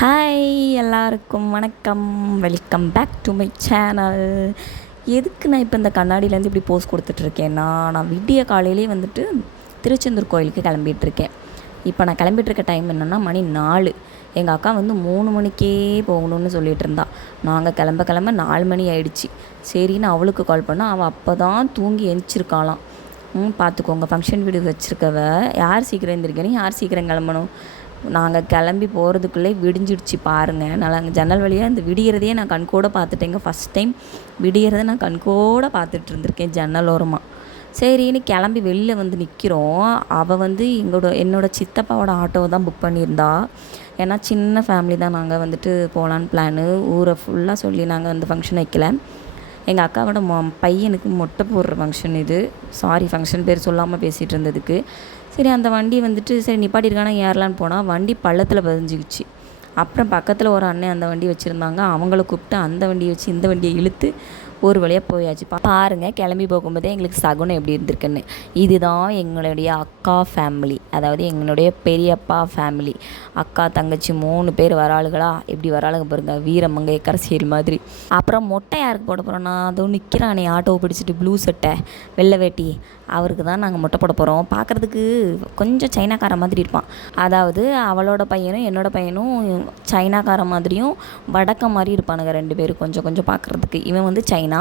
Hi எல்லாருக்கும் வணக்கம். Welcome back to my channel. எதுக்கு நான் இப்போ இந்த கண்ணாடியிலேருந்து இப்படி போஸ் கொடுத்துட்ருக்கேன்னா, நான் விடிய காலையிலே வந்துட்டு திருச்செந்தூர் கோயிலுக்கு கிளம்பிகிட்ருக்கேன். இப்போ நான் கிளம்பிகிட்ருக்க டைம் என்னென்னா மணி 4. எங்கள் அக்கா வந்து 3 மணிக்கே போகணுன்னு சொல்லிகிட்டு இருந்தா. நாங்கள் கிளம்ப 4 மணி ஆயிடுச்சு. சரின்னு அவளுக்கு கால் பண்ணால் அவள் அப்போ தான் தூங்கி எந்திரிச்சிருக்காளாம். பார்த்துக்கோங்க, ஃபங்க்ஷன் வீடு வச்சுருக்கவ யார் சீக்கிரம் எழுந்திரிக்கணும், யார் சீக்கிரம் கிளம்பணும். நாங்கள் கிளம்பி போகிறதுக்குள்ளே விடிஞ்சிடுச்சு பாருங்கள். நல்லா ஜன்னல் வழியாக இந்த விடிகிறதையே நான் கண்கூட பார்த்துட்டேங்க. ஃபஸ்ட் டைம் விடிகிறத நான் கண்கூட பார்த்துட்டு இருந்திருக்கேன் ஜன்னல் ஓரமாக. சரின்னு கிளம்பி வெளியில் வந்து நிற்கிறோம். அவள் வந்து என்னோடய சித்தப்பாவோட ஆட்டோவை தான் புக் பண்ணியிருந்தா. ஏன்னா சின்ன ஃபேமிலி தான், நாங்கள் வந்துட்டு போகலான்னு பிளானு. ஊரை ஃபுல்லாக சொல்லி நாங்கள் வந்து ஃபங்க்ஷன் வைக்கல. எங்கள் அக்காவோட பையனுக்கு மொட்டை போடுற ஃபங்க்ஷன் இது. சாரி, ஃபங்க்ஷன் பேர் சொல்லாமல் பேசிகிட்டு இருந்ததுக்கு. சரி, அந்த வண்டி வந்துட்டு சரி நிப்பாட்டிருக்கானா ஏறலான்னு போனால் வண்டி பள்ளத்தில் பதிஞ்சிக்கிச்சு. அப்புறம் பக்கத்தில் ஒரு அண்ணன் அந்த வண்டி வச்சுருந்தாங்க. அவங்கள கூப்பிட்டு அந்த வண்டியை வச்சு இந்த வண்டியை இழுத்து ஒரு வழியாக போயாச்சு. பாருங்கள், கிளம்பி போகும்போதே எங்களுக்கு சகுனம் எப்படி இருந்திருக்குன்னு. இதுதான் எங்களுடைய அக்கா ஃபேமிலி, அதாவது எங்களுடைய பெரியப்பா ஃபேமிலி. அக்கா தங்கச்சி 3 பேர் வராளுகளா, எப்படி வராளுங்க பாருங்க, வீரமங்கை கரசியல் மாதிரி. அப்புறம் மொட்டை யாருக்கு போட போகிறோன்னா, அதுவும் நிற்கிறானே ஆட்டோவை பிடிச்சிட்டு ப்ளூ சட்டை வெள்ளை வேட்டி, அவருக்கு தான் நாங்கள் மொட்டை போட போகிறோம். பார்க்குறதுக்கு கொஞ்சம் சைனாக்கார மாதிரி இருப்பான். அதாவது அவளோட பையனும் என்னோடய பையனும் சைனாக்கார மாதிரியும் வடக்க மாதிரி இருப்பானுங்க 2 பேரும் கொஞ்சம் கொஞ்சம் பார்க்குறதுக்கு. இவன் வந்து சைனா,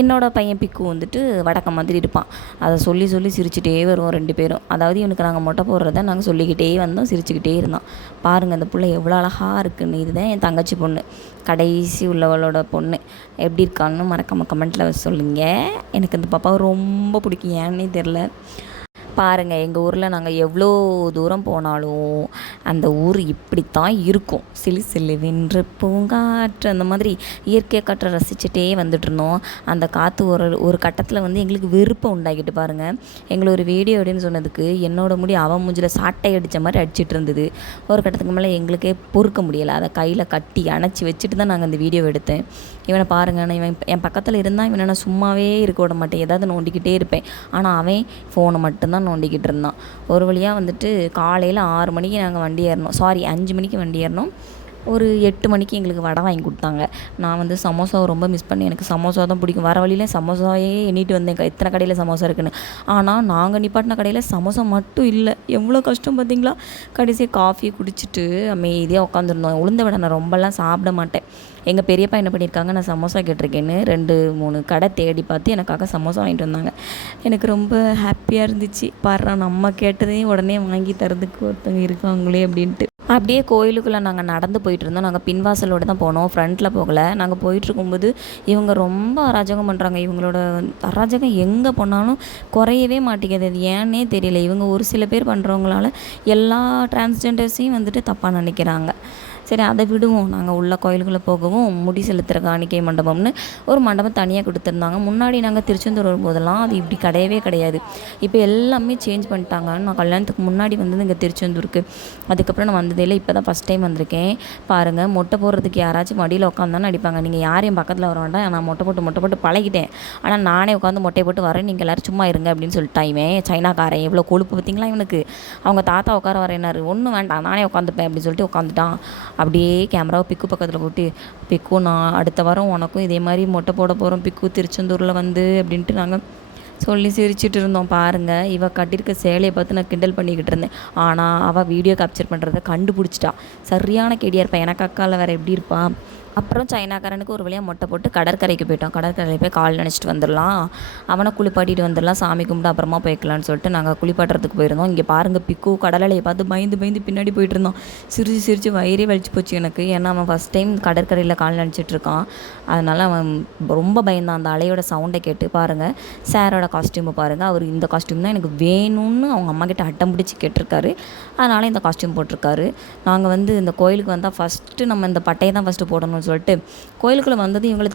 என்னோடய பையன் பிக்கு வந்துட்டு வடக்க மாதிரி இருப்பான். அதை சொல்லி சொல்லி சிரிச்சுட்டே வருவோம் 2 பேரும். அதாவது இவனுக்கு நாங்கள் மொட்டை போடுறத நாங்கள் சொல்லிக்கிட்டே வந்தோம், சிரிச்சுக்கிட்டே இருந்தோம். பாருங்கள் அந்த பிள்ளை எவ்வளோ அழகாக இருக்குன்னு. இதுதான் என் தங்கச்சி பொண்ணு, கடைசி உள்ளவளோட பொண்ணு. எப்படி இருக்கான்னு மறக்காமல் கமெண்ட்டில் சொல்லுங்கள். எனக்கு இந்த பாப்பாவை ரொம்ப பிடிக்கும், ஏன்னே தெரில. பாருங்கள், எங்கள் ஊரில் நாங்கள் எவ்வளோ தூரம் போனாலும் அந்த ஊர் இப்படித்தான் இருக்கும். சிலு சிலு வென்று பூங்காற்று, அந்த மாதிரி இயற்கை காற்றை ரசிச்சுட்டே வந்துட்டுருந்தோம். அந்த காற்று ஒரு கட்டத்தில் வந்து எங்களுக்கு வெறுப்பை உண்டாக்கிட்டு பாருங்கள். எங்களை ஒரு வீடியோ அப்படின்னு சொன்னதுக்கு என்னோட முடி அவன் மூஞ்சில் சாட்டை அடித்த மாதிரி அடிச்சிட்டு இருந்தது. ஒரு கட்டத்துக்கு மேலே எங்களுக்கே பொறுக்க முடியலை. அதை கையில் கட்டி அணைச்சி வச்சுட்டு தான் நாங்கள் அந்த வீடியோ எடுத்தேன். இவனை பாருங்கள், இவன் என் பக்கத்தில் இருந்தால் இவனை நான் சும்மாவே இருக்க விட மாட்டேன், ஏதாவது நோண்டிக்கிட்டே இருப்பேன். ஆனால் அவன் ஃபோனை மட்டும்தான் நோண்டிக்கிட்டு இருந்தான். ஒரு வழியாக வந்துட்டு காலையில் 6 மணிக்கு நாங்கள் வண்டி ஏறினோம். சாரி, 5 மணிக்கு வண்டி ஏறினோம். ஒரு 8 மணிக்கு எங்களுக்கு வடை வாங்கி கொடுத்தாங்க. நான் வந்து சமோசாவை ரொம்ப மிஸ் பண்ணேன். எனக்கு சமோசா தான் பிடிக்கும். வர வழியில் சமோசாவே எண்ணிட்டு வந்தேன், எத்தனை கடையில் சமோசா இருக்குன்னு. ஆனால் நாங்கள் நிப்பாட்டின கடையில் சமோசா மட்டும் இல்லை. எவ்வளோ கஷ்டம் பார்த்தீங்களா. கடைசியாக காஃபியை குடிச்சிட்டு அமைதியாக உட்காந்துருந்தோம். உளுந்த வடை நான் ரொம்பலாம் சாப்பிட மாட்டேன். எங்கள் பெரியப்பா என்ன பண்ணியிருக்காங்க, நான் சமோசா கேட்டிருக்கேன்னு 2-3 கடை தேடி பார்த்து எனக்காக சமோசா வாங்கிட்டு வந்தாங்க. எனக்கு ரொம்ப ஹாப்பியாக இருந்துச்சு. பாடுறா, நம்ம கேட்டதையும் உடனே வாங்கி தரதுக்கு ஒருத்தவங்க இருக்காங்களே அப்படின்ட்டு. அப்படியே கோயிலுக்குள்ளே நாங்கள் நடந்து போயிட்டு இருந்தோம். நாங்கள் பின்வாசலோடு தான் போனோம், ஃப்ரண்ட்டில் போகலை. நாங்கள் போயிட்டுருக்கும்போது இவங்க ரொம்ப அராஜகம் பண்ணுறாங்க. இவங்களோட அராஜகம் எங்கே போனாலும் குறையவே மாட்டேங்குது. அது ஏன்னே தெரியல. இவங்க ஒரு சில பேர் பண்ணுறவங்களால எல்லா டிரான்ஸ்ஜெண்டர்ஸையும் வந்துட்டு தப்பாக நினைக்கிறாங்க. சரி, அதை விடுவோம். நாங்கள் உள்ள கோயிலுக்குள்ளே போகவும் முடி செலுத்துகிற காணிக்கை மண்டபம்னு ஒரு மண்டபம் தனியாக கொடுத்துருந்தாங்க. முன்னாடி நாங்கள் திருச்செந்தூர் வரும்போதெல்லாம் அது இப்படி கிடையவே கிடையாது. இப்போ எல்லாமே சேஞ்ச் பண்ணிட்டாங்க. நான் கல்யாணத்துக்கு முன்னாடி வந்தது இங்கே திருச்செந்தூருக்கு, அதுக்கப்புறம் நான் வந்ததே இல்லை. இப்போ தான் ஃபஸ்ட் டைம் வந்திருக்கேன். பாருங்கள், மொட்டை போடுறதுக்கு யாராச்சும் மடியில் உட்காந்தானே அடிப்பாங்க. நீங்கள் யாரையும் பக்கத்தில் வர வேண்டாம், நான் மொட்டை போட்டு பழகிட்டேன். ஆனால் நானே உட்காந்து மொட்டை போட்டு வரேன், நீங்கள் எல்லோரும் சும்மா இருங்க அப்படின்னு சொல்லிட்டான். இவன் சைனாக்காரன் எவ்வளோ கொழுப்பு பார்த்தீங்களா இவனுக்கு. அவங்க தாத்தா உட்கார வரேனாரு, ஒன்றும் வேண்டாம் நானே உட்காந்துப்பேன் அப்படின்னு சொல்லிட்டு உட்காந்துட்டான். அப்படியே கேமராவை பிக்கு பக்கத்தில் போட்டு, பிக்கு நான் அடுத்த வாரம் உனக்கும் இதே மாதிரி மொட்டை போட போகிறோம் பிக்கு, திருச்செந்தூரில் வந்து அப்படின்ட்டு நாங்கள் சொல்லி சிரிச்சிட்டு இருந்தோம். பாருங்கள், இவள் கட்டியிருக்க சேலையை பார்த்து நான் கிண்டல் பண்ணிக்கிட்டு இருந்தேன். ஆனால் அவள் வீடியோ கேப்சர் பண்ணுறதை கண்டுபிடிச்சிட்டா. சரியான கேடியாக இருப்பாள். எனக்கு அக்காவில் வேறு எப்படி இருப்பாள். அப்புறம் சைனாக்காரனுக்கு ஒரு வழியாக மொட்டை போட்டு கடற்கரைக்கு போயிட்டோம். கடற்கரையில் போய் கால் நினச்சிட்டு வந்துடலாம், அவனை குளிப்பாட்டிட்டு வந்துடலாம், சாமி கும்பிட்டு அப்புறமா போய்க்கலான்னு சொல்லிட்டு நாங்கள் குளிப்பாட்டுறதுக்கு போயிருந்தோம். இங்கே பாருங்கள், பிக்கு கடலையை பார்த்து பயந்து பின்னாடி போயிட்டு இருந்தோம். சிரிச்சு வயிறே வலிச்சு போச்சு எனக்கு. ஏன்னா அவன் ஃபஸ்ட் டைம் கடற்கரையில் கால் நினச்சிட்டு இருக்கான். அதனால் அவன் ரொம்ப பயந்தான் அந்த அலையோட சவுண்டை கேட்டு. பாருங்கள், சாரோட காஸ்ட்யூமை பாருங்கள். அவர் இந்த காஸ்ட்யூம் தான் எனக்கு வேணும்னு அவங்க அம்மா கிட்ட அட்டம் பிடிச்சி கேட்டிருக்காரு. அதனால் இந்த காஸ்ட்யூம் போட்டிருக்காரு. நாங்கள் வந்து இந்த கோயிலுக்கு வந்தால் ஃபஸ்ட்டு நம்ம இந்த பட்டையை தான் ஃபஸ்ட்டு போடணும் சொல்லிட்டு கோயிலுக்குள்ளே வந்தது இவங்களை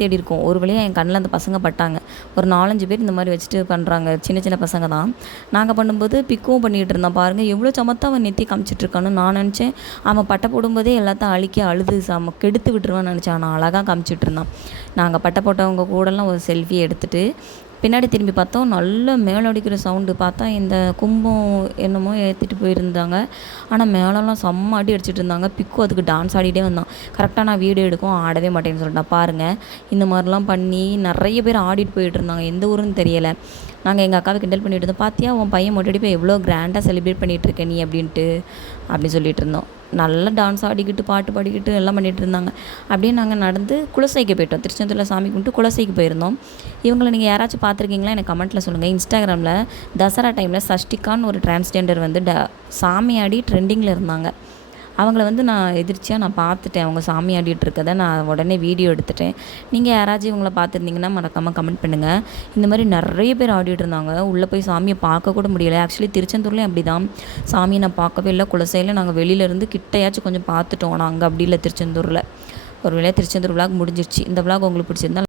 தேடி இருக்கோம். ஒரு வழியாக என் கண்ணில் அந்த பசங்க பட்டாங்க. ஒரு 4-5 பேர் இந்த மாதிரி வச்சுட்டு பண்ணுறாங்க, சின்ன பசங்க தான். நாங்கள் பண்ணும்போது பிக்கவும் பண்ணிகிட்டு இருந்தான். பாருங்கள், எவ்வளோ சமத்தான் அவன் நெத்தி காமிச்சிட்ருக்கான்னு நான் நினச்சேன். அவன் பட்டை போடும்போதே எல்லாத்தையும் அழுது கெடுத்து விட்டுருவான்னு நினச்சேன். ஆனால் அழகாக காமிச்சிட்டு இருந்தான். நாங்கள் பட்டை போட்டவங்க கூடலாம் ஒரு செல்ஃபி எடுத்துகிட்டு பின்னாடி திரும்பி பார்த்தோம், நல்ல மேளம் அடிக்கிற சவுண்டு. பார்த்தா இந்த கும்பம் என்னமோ ஏற்றிட்டு போயிருந்தாங்க. ஆனால் மேளம்லாம் செம்ம அடி அடிச்சிட்டு இருந்தாங்க. பிக்கு அதுக்கு டான்ஸ் ஆடிட்டே வந்தான். கரெக்டாக நான் வீடியோ எடுக்கும் ஆடவே மாட்டேன்னு சொல்லிட்டேன். பாருங்கள், இந்த மாதிரிலாம் பண்ணி நிறைய பேர் ஆடிட்டு போயிட்டு இருந்தாங்க. எந்த ஊருன்னு தெரியலை. நாங்கள் எங்கள் அக்காவை கிண்டல் பண்ணிட்டு இருந்தோம். பார்த்தியா உன் பையன் மொட்டை அடிப்பை எவ்வளோ கிராண்டாக செலிப்ரேட் பண்ணிகிட்ருக்க நீ அப்படின்ட்டு அப்படின்னு சொல்லிட்டு இருந்தோம். நல்லா டான்ஸ் ஆடிக்கிட்டு பாட்டு பாடிக்கிட்டு எல்லாம் பண்ணிகிட்டு இருந்தாங்க. அப்படியே நாங்கள் நடந்து குலசைக்கு போயிட்டோம். திருச்செந்தூரில் சாமி கும்பிட்டு குலசைக்கு போயிருந்தோம். இவங்களை நீங்கள் யாராச்சும் பார்த்துருக்கீங்களா எனக்கு கமெண்ட்டில் சொல்லுங்கள். இன்ஸ்டாகிராமில் தசரா டைமில் சஷ்டிகான்னு ஒரு டிரான்ஸ்ஜெண்டர் வந்து சாமி ஆடி ட்ரெண்டிங்கில் இருந்தாங்க. அவங்கள வந்து நான் எதிர்ச்சியாக பார்த்துட்டேன். அவங்க சாமி ஆடிட்டு இருக்கதை நான் உடனே வீடியோ எடுத்துட்டேன். நீங்கள் யாராச்சும் இவங்கள பார்த்துருந்தீங்கன்னா மறக்காமல் கமெண்ட் பண்ணுங்கள். இந்த மாதிரி நிறைய பேர் ஆடிட்டு இருந்தாங்க. உள்ளே போய் சாமியை பார்க்க கூட முடியலை. ஆக்சுவலி திருச்செந்தூர்லேயும் அப்படி தான், சாமியை நான் பார்க்கவே இல்லை. குலசையில் நாங்கள் வெளியிலேருந்து கிட்டையாச்சும் கொஞ்சம் பார்த்துட்டோம். ஆனால் அங்கே அப்படி இல்லை திருச்செந்தூரில். ஒரு வேளையாக திருச்செந்தூர் விளாக் முடிஞ்சிருச்சு. இந்த விளாக் உங்களுக்கு பிடிச்சிருந்தா